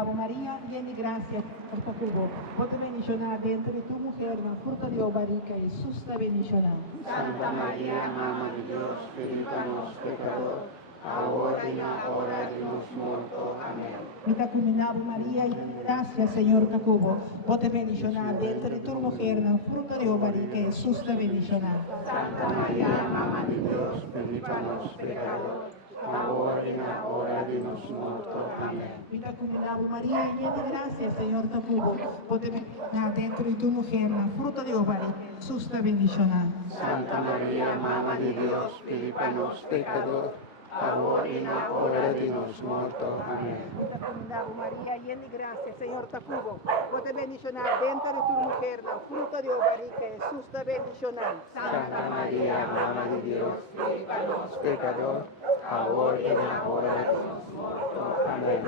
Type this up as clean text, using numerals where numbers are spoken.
Ave María, llena de gracia, Señor Jacobo, vos te bendicionada entre tu mujer, la fruto de obarica, Jesús te bendicionada. Santa María, Mamma de Dios, pedipanos pecador, ahora y en la hora de nos muerto. Amén. Mita Ave María, llena de gracia, Señor Jacobo, vos te bendicionada entre tu mujer, la fruto de obarica, Jesús te bendicionada. Santa María, Mamma de Dios, pedipanos pecador, ahora y en la hora de nos muerto. Amén. Mita Ave María, llena de gracia, Señor Jacobo, vos te bendicionada entre tu mujer, la fruto de obarica, Jesús te bendicionada. Santa María, Mamma de Dios, pedipanos pecador, ahora y en la hora de nos muerto. Amén. Ave María, llena de gracia, Señor Jacobo, vos te bendicionada dentro de tu mujer, la fruto de obarica, Jesús te bendicionada. Santa María, Mamma de Dios, pedipanos pecador, ahora y en la hora de nos muerto. Amén.